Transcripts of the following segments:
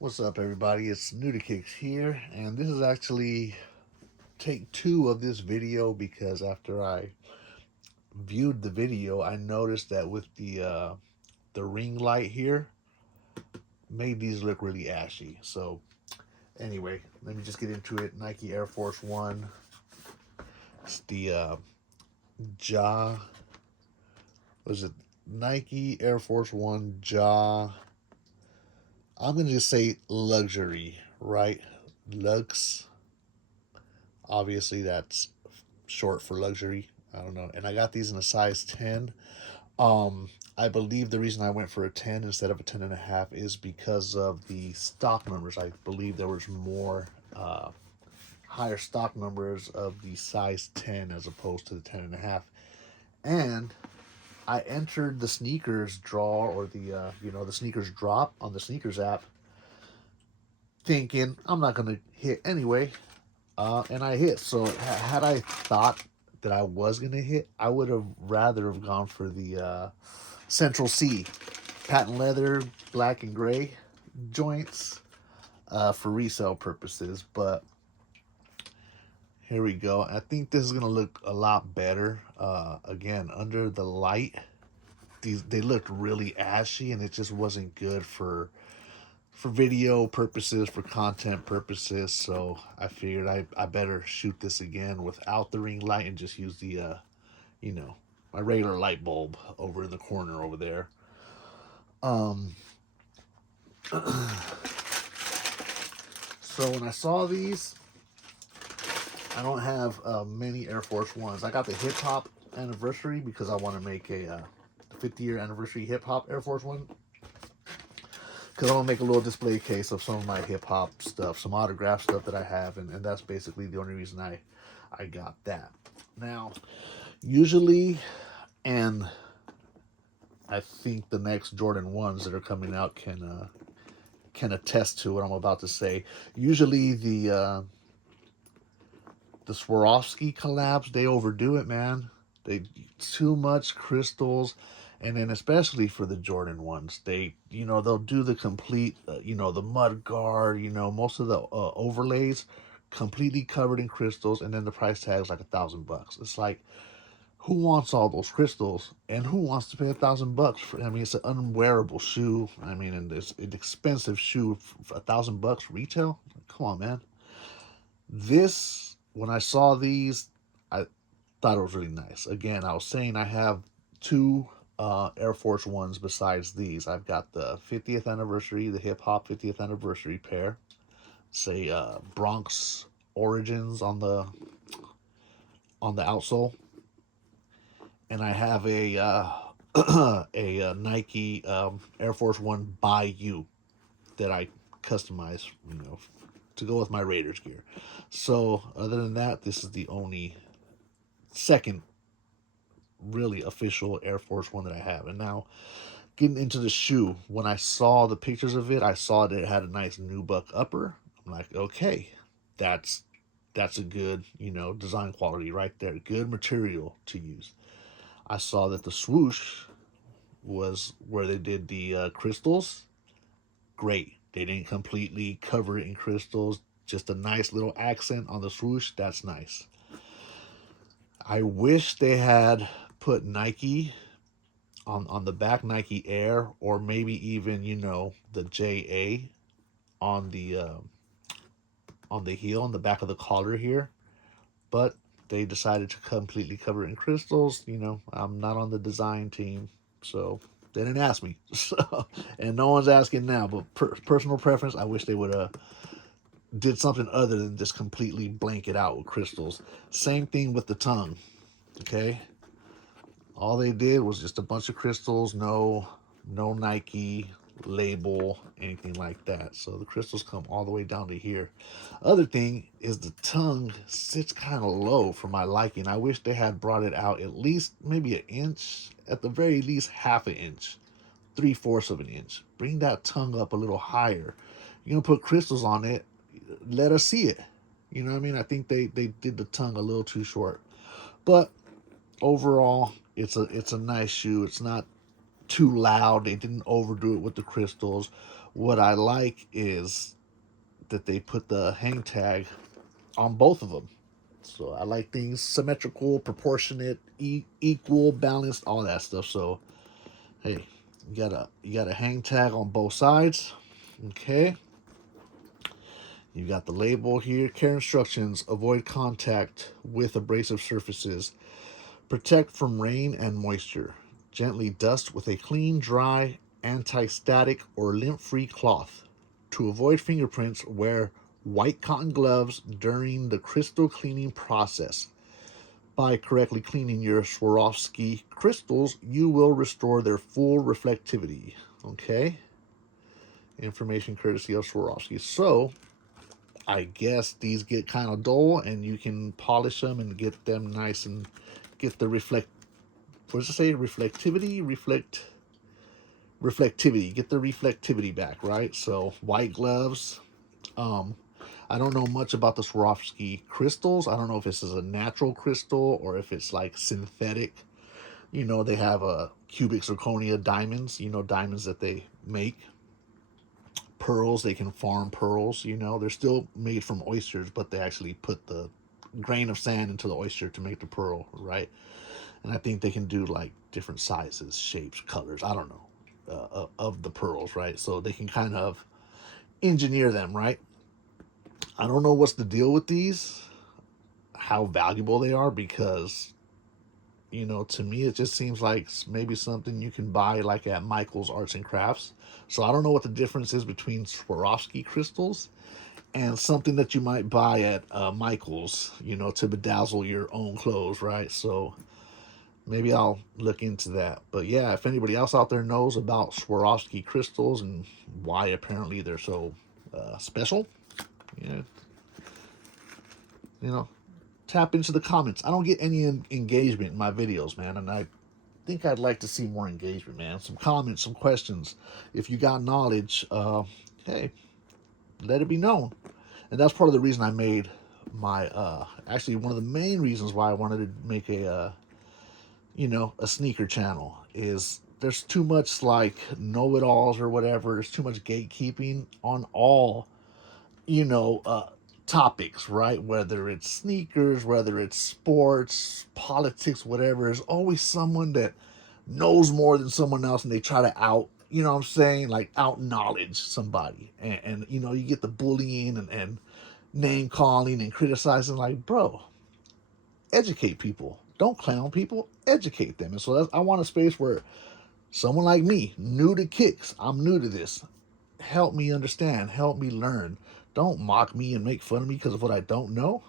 What's up, everybody? It's Nudikicks here, and this is actually take two of this video because after I viewed the video, I noticed that with the ring light here, made these look really ashy. So anyway, let me just get into it. Nike Air Force One. It's the Jaw. Was it Nike Air Force One Jaw? I'm gonna just say luxury, right? Luxe. Obviously, that's short for luxury. I don't know. And I got these in a size 10. I believe the reason I went for a 10 instead of a 10 and a half is because of the stock numbers. I believe there was more higher stock numbers of the size 10 as opposed to the 10 and a half. And I entered the sneakers draw or the sneakers drop on the sneakers app thinking I'm not going to hit anyway. And I hit. So had I thought that I was gonna hit, I would have rather have gone for the Central C, patent leather, black and gray joints for resale purposes. But here we go. I think this is gonna look a lot better. Again, under the light, they looked really ashy, and it just wasn't good for video purposes, for content purposes. So I figured I better shoot this again without the ring light and just use the, you know, my regular light bulb over in the corner over there. Um, so when I saw these, I don't have many Air Force Ones. I got the hip hop anniversary because I want to make a 50-year anniversary hip hop Air Force One. Because I want to make a little display case of some of my hip hop stuff, some autograph stuff that I have, and that's basically the only reason I got that. Now, usually, and I think the next Jordan 1s that are coming out can attest to what I'm about to say. Usually the Swarovski collabs, they overdo it, man. They too much crystals, and then especially for the Jordan ones, they'll do the complete, the mud guard, most of the overlays completely covered in crystals, and then the price tag is like $1,000. It's like, who wants all those crystals, and who wants to pay $1,000 for? I mean, it's an unwearable shoe. I mean, and it's an expensive shoe for $1,000 retail. Come on, man. This, when I saw these, I thought it was really nice. Again, I was saying I have two Air Force Ones besides these. I've got the 50th anniversary, the hip hop 50th anniversary pair, say Bronx Origins on the outsole, and I have a a Nike Air Force One by You that I customize, to go with my Raiders gear. So other than that, this is the only second really official Air Force One that I have. And now getting into the shoe, when I saw the pictures of it, I saw that it had a nice nubuck upper. I'm like, okay, that's a good, design quality right there. Good material to use. I saw that the swoosh was where they did the crystals. Great. They didn't completely cover it in crystals. Just a nice little accent on the swoosh. That's nice. I wish they had put Nike on the back, Nike Air, or maybe even the JA on the heel on the back of the collar here. But they decided to completely cover it in crystals. I'm not on the design team, so they didn't ask me. So, and no one's asking now. But personal preference, I wish they would have did something other than just completely blank it out with crystals. Same thing with the tongue. Okay, all they did was just a bunch of crystals, no Nike label, anything like that. So the crystals come all the way down to here. Other thing is the tongue sits kind of low for my liking. I wish they had brought it out at least maybe an inch, at the very least half an inch, 3/4 of an inch. Bring that tongue up a little higher. You're gonna put crystals on it, let us see it. You know what I mean? I think they did the tongue a little too short. But overall, it's a nice shoe. It's not too loud. They didn't overdo it with the crystals. What I like is that they put the hang tag on both of them. So I like things symmetrical, proportionate, equal, balanced, all that stuff. So hey, you got a hang tag on both sides. Okay. You got the label here. Care instructions: avoid contact with abrasive surfaces. Protect from rain and moisture. Gently dust with a clean, dry, anti-static, or lint-free cloth. To avoid fingerprints, wear white cotton gloves during the crystal cleaning process. By correctly cleaning your Swarovski crystals, you will restore their full reflectivity. Okay? Information courtesy of Swarovski. So, I guess these get kind of dull, and you can polish them and get them nice and get the what does it say? Reflectivity. Get the reflectivity back, right? So white gloves. Um, I don't know much about the Swarovski crystals. I don't know if this is a natural crystal or if it's like synthetic. You know, they have cubic zirconia diamonds. You know, diamonds that they make. Pearls. They can farm pearls. You know, they're still made from oysters, but they actually put the grain of sand into the oyster to make the pearl, right? And I think they can do like different sizes, shapes, colors. I don't know of the pearls, right? So they can kind of engineer them, right? I don't know what's the deal with these, how valuable they are, because to me it just seems like maybe something you can buy like at Michael's Arts and Crafts. So I don't know what the difference is between Swarovski crystals and something that you might buy at Michael's, to bedazzle your own clothes, right? So maybe I'll look into that. But yeah, if anybody else out there knows about Swarovski crystals and why apparently they're so special, yeah, you know, tap into the comments. I don't get any engagement in my videos, man, and I think I'd like to see more engagement, man. Some comments, some questions. If you got knowledge, hey, let it be known. And that's part of the reason I made my actually one of the main reasons why I wanted to make a sneaker channel is there's too much like know-it-alls or whatever. There's too much gatekeeping on all, you know, uh, topics, right? Whether it's sneakers, whether it's sports, politics, whatever. There's always someone that knows more than someone else and they try to you know what I'm saying? Like out knowledge somebody. And you get the bullying and name calling and criticizing. Like, bro, educate people. Don't clown people. Educate them. And so I want a space where someone like me, new to kicks, I'm new to this. Help me understand. Help me learn. Don't mock me and make fun of me because of what I don't know.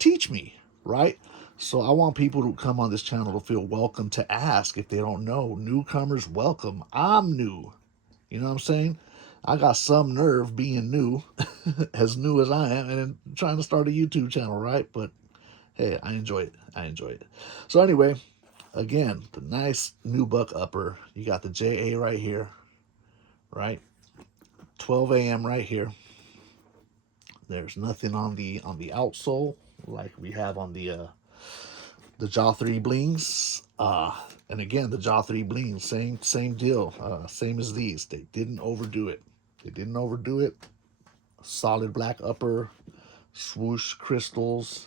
Teach me, right? So I want people to come on this channel to feel welcome to ask if they don't know. Newcomers, welcome. I'm new. You know what I'm saying? I got some nerve being as new as I am, and trying to start a YouTube channel, right? But hey, I enjoy it. I enjoy it. So anyway, again, the nice nubuck upper. You got the JA right here, right? 12 a.m. right here. There's nothing on the outsole like we have on the Jaw 3 blings. And again, the Jaw 3 blings, same deal. Same as these. They didn't overdo it. They didn't overdo it. Solid black upper, swoosh crystals,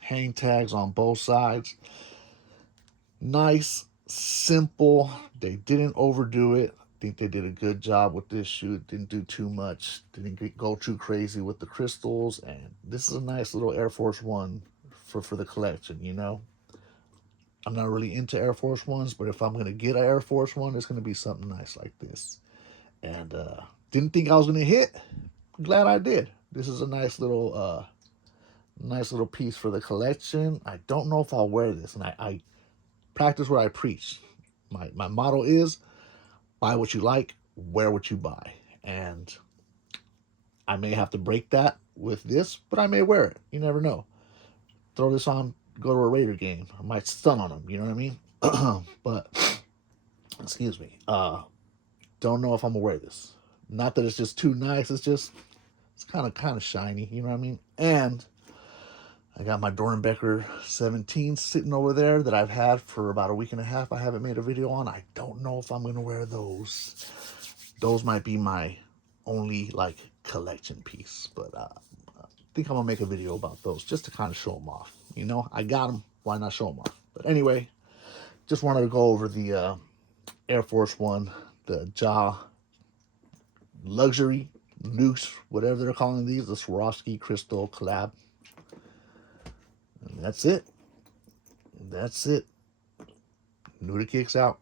hang tags on both sides. Nice, simple. They didn't overdo it. I think they did a good job with this shoot. Didn't do too much. Didn't go too crazy with the crystals. And this is a nice little Air Force One for the collection, I'm not really into Air Force Ones, but if I'm going to get an Air Force One, it's going to be something nice like this. And didn't think I was going to hit. Glad I did. This is a nice little piece for the collection. I don't know if I'll wear this, and I practice what I preach. My motto is buy what you like, wear what you buy. And I may have to break that with this, but I may wear it. You never know. Throw this on, go to a Raider game. I might stun on them, you know what I mean? But, excuse me, don't know if I'm gonna wear this. Not that it's just too nice, it's kind of shiny, you know what I mean? And I got my Dornbecker 17 sitting over there that I've had for about a week and a half. I haven't made a video on. I don't know if I'm going to wear those. Those might be my only like collection piece, but I think I'm going to make a video about those just to kind of show them off. You know, I got them. Why not show them off? But anyway, just wanted to go over the Air Force One, the Luxury, Luxe, whatever they're calling these, the Swarovski Crystal Collab. And that's it. That's it. Nuda Kicks out.